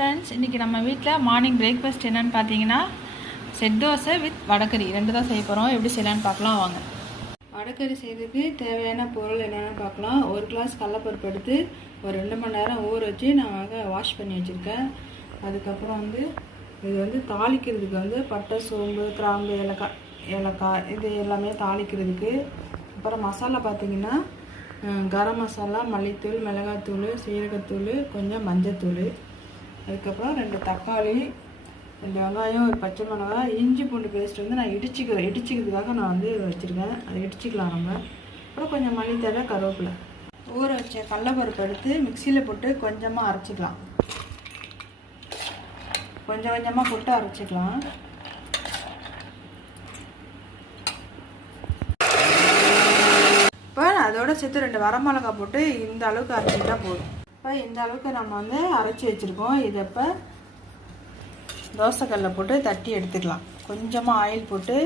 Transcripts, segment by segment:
Friends, இன்றைக்கி நம்ம வீட்டில் மார்னிங் பிரேக்ஃபாஸ்ட் என்னென்னு பார்த்தீங்கன்னா செட் தோசை வித் வடகறி ரெண்டு தான் செய்ய போகிறோம். எப்படி செய்யலான்னு பார்க்கலாம் வாங்க. வடகறி செய்கிறதுக்கு தேவையான பொருள் என்னென்னு பார்க்கலாம். ஒரு கிளாஸ் கடலைப்பருப்பு எடுத்து ஒரு 2 மணி நேரம் ஊற வச்சு நான் வாஷ் பண்ணி வச்சுருக்கேன். அதுக்கப்புறம் இது தாளிக்கிறதுக்கு பட்டை, சோம்பு, கிராம்பு, ஏலக்காய் இது எல்லாமே தாளிக்கிறதுக்கு. அப்புறம் மசாலா பார்த்திங்கன்னா கரம் மசாலா, மல்லித்தூள், மிளகாத்தூள், சீரகத்தூள், கொஞ்சம் மஞ்சத்தூள், அதுக்கப்புறம் 2 தக்காளி, 2 வெங்காயம், ஒரு பச்சை மிளகாய், இஞ்சி பூண்டு பேஸ்ட் நான் இடிச்சிக்கிறதுக்காக நான் வச்சுருக்கேன். அதை இடிச்சிக்கலாம் நம்ம. அப்புறம் கொஞ்சம் மல்லித்தழை, கருவேப்பிலை. ஊற வச்ச கடலைப்பருப்பு எடுத்து மிக்சியில் போட்டு கொஞ்சமாக அரைச்சிக்கலாம். கொஞ்சமாக போட்டு அரைச்சிக்கலாம். இப்போ அதோட சேர்த்து 2 வரமிளகாய் போட்டு இந்த அளவுக்கு அரைச்சிக்கிட்டா போதும். இப்போ இந்த அளவுக்கு நம்ம அரைச்சி வச்சுருக்கோம். இதை இப்போ தோசைக்கல்லில் போட்டு தட்டி எடுத்துக்கலாம். கொஞ்சமாக ஆயில் போட்டு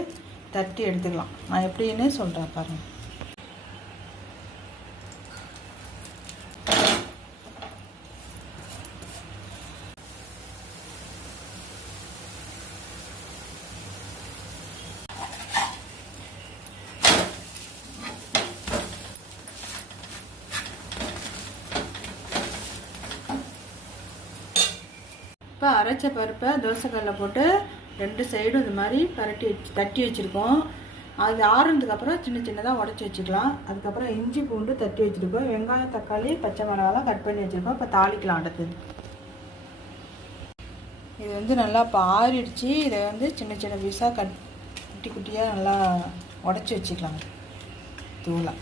தட்டி எடுத்துக்கலாம். நான் எப்படின்னு சொல்கிறேன் பாருங்கள். இப்போ அரைச்ச பருப்பை தோசைக்கல்லில் போட்டு 2 சைடும் இது மாதிரி தட்டி வச்சுருக்கோம். அது ஆறுனதுக்கப்புறம் சின்னதாக உடச்சி வச்சுக்கலாம். அதுக்கப்புறம் இஞ்சி பூண்டு தட்டி வச்சுருக்கோம். வெங்காயம், தக்காளி, பச்சை மிளகாலாம் கட் பண்ணி வச்சுருக்கோம். இப்போ தாளிக்கலாம். அடுத்தது இது நல்லா இப்போ ஆறிடுச்சு. இதை சின்ன பீஸாக குட்டியாக நல்லா உடச்சி வச்சுக்கலாம் தூளாக.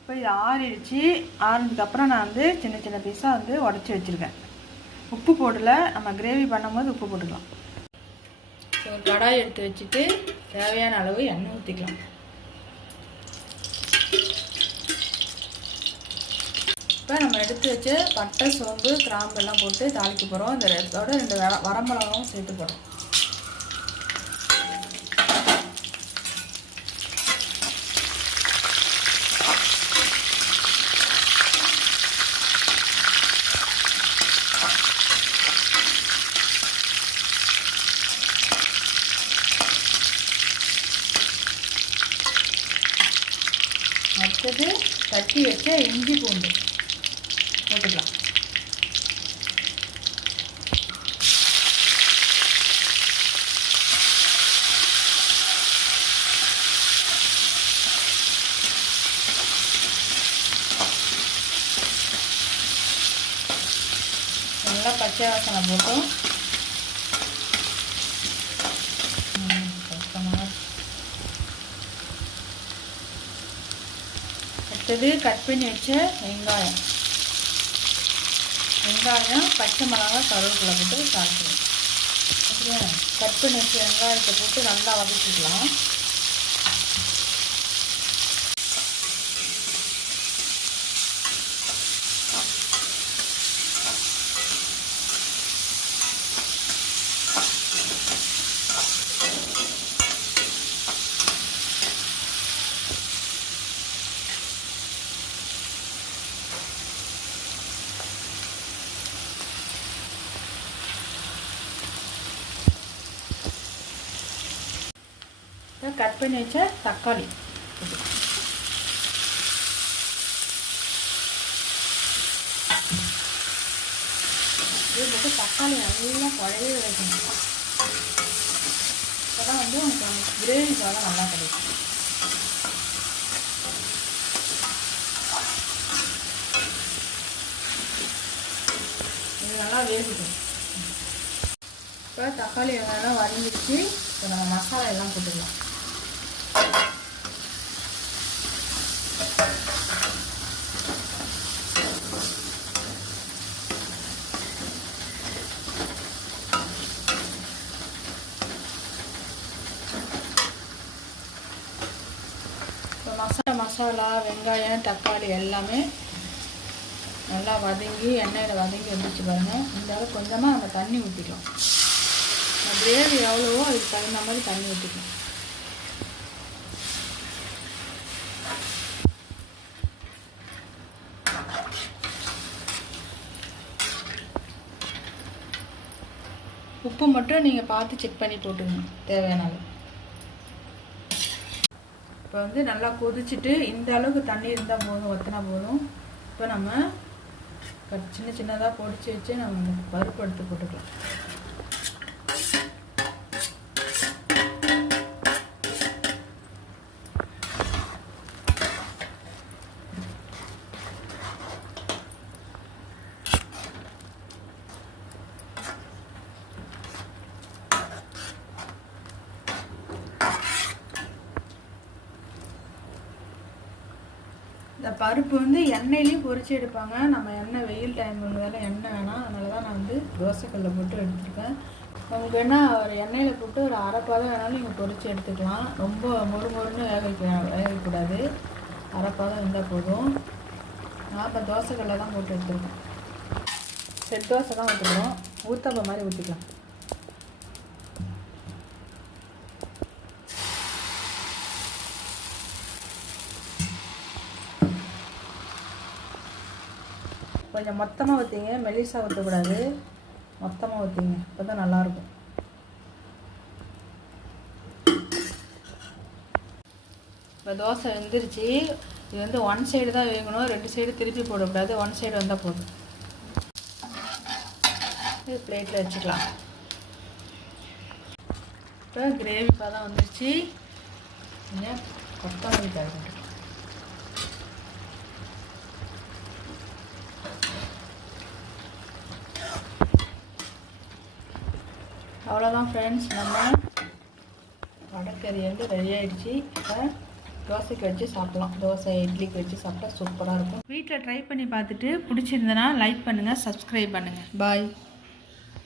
இப்போ இது ஆறிடுச்சு. ஆறுனதுக்கப்புறம் நான் சின்ன பீஸாக உடச்சி வச்சுருக்கேன். உப்பு போடலை. நம்ம கிரேவி பண்ணும்போது உப்பு போட்டுக்கலாம். ஒரு கடாய் எடுத்து வச்சுட்டு தேவையான அளவு எண்ணெய் ஊற்றிக்கலாம். இப்போ நம்ம எடுத்து வச்சு பட்டை, சோம்பு, கிராம்பு எல்லாம் போட்டு தாளிக்க போகிறோம். இந்த இதோட 2 வரமிளகாவும் சேர்த்து போகிறோம். அடுத்தது தட்டி வச்ச இஞ்சி பூண்டு போட்டுக்கலாம். நல்லா பச்சை வாசனை போட்டோம். அடுத்தது கட் பண்ணி வச்ச வெங்காயம், பச்சை மிளகாய், கருவேப்பிலை போட்டு தாளிக்கணும். கட் பண்ணி வச்ச வெங்காயத்தை போட்டு நல்லா வதக்கிக்கலாம். கட் பண்ணி வச்ச தக்காளி இது போட்டு தக்காளி நல்லா குழைய வைக்கணும். அப்போதான் உங்களுக்கு கிரேவி சாதம் நல்லா கிடைக்கும். இது நல்லா வேகுது. இப்போ தக்காளி வெங்காயம் வதங்கிடுச்சு. இப்போ நம்ம மசாலா எல்லாம் போட்டுக்கலாம். மசாலா, வெங்காயம், தக்காளி எல்லாமே நல்லா வதங்கி எண்ணெயில் வதங்கி வந்துச்சு பாருங்கள். இந்த அளவுக்கு கொஞ்சமாக நம்ம தண்ணி ஊற்றிக்கலாம். கிரேவி எவ்வளவோ அதுக்கு தகுந்த மாதிரி தண்ணி ஊற்றிக்கலாம். உப்பு மட்டும் நீங்கள் பார்த்து செக் பண்ணி போட்டுக்கணும் தேவையான அளவு. இப்போ வந்து நல்லா கொதிச்சுட்டு இந்த அளவுக்கு தண்ணி இருந்தால் போதும், வற்றினா போதும். இப்போ நம்ம சின்ன சின்னதாக பொடிச்சு வச்சு நம்ம பருப்பு எடுத்து போட்டுக்கலாம். இந்த பருப்பு வந்து எண்ணெயிலையும் பொரிச்சு எடுப்பாங்க. நம்ம எண்ணெய் வெயில் டைம்ங்கிறதால எண்ணெய் வேணாம், அதனால தான் நான் வந்து தோசைக்கல்ல போட்டு எடுத்துருக்கேன். உங்களுக்கு வேணால் ஒரு எண்ணெயில் போட்டு ஒரு அரைப்பாதம் வேணாலும் நீங்கள் பொரிச்சு எடுத்துக்கலாம். ரொம்ப மொறுமொறுன்னு வேகக்கூடாது, அரைப்பாதம் இருந்தால் போதும். நான் இப்போ தோசைக்கல்ல தான் போட்டு எடுத்துருக்கேன். செட் தோசை தான் ஊற்றுக்கிறோம், ஊத்தப்பம் மாதிரி ஊற்றிக்கலாம். கொஞ்சம் மொத்தமாக ஊற்றிங்க, மெலிசாக ஊற்றக்கூடாது, மொத்தமாக ஊற்றிங்க, அப்போ தான் நல்லாயிருக்கும். இப்போ தோசை வெந்துருச்சு. இது வந்து ஒன் சைடு தான் வேகணும், 2 சைடு திருப்பி போடக்கூடாது, ஒன் சைடு வந்தால் போதும். இது பிளேட்டில் வச்சுக்கலாம். இப்போ கிரேவி தான் வந்துருச்சு. நீங்கள் கொத்தமல்லி தயார். அவ்வளோதான் ஃப்ரெண்ட்ஸ், நம்ம வடைக்கறி வந்து ரெடி ஆகிடுச்சு. இப்போ தோசைக்கு வச்சு சாப்பிட்லாம். தோசை இட்லிக்கு வச்சு சாப்பிட்டா சூப்பராக இருக்கும். வீட்டில் ட்ரை பண்ணி பார்த்துட்டு பிடிச்சிருந்தனா லைக் பண்ணுங்கள், சப்ஸ்கிரைப் பண்ணுங்கள். பாய்.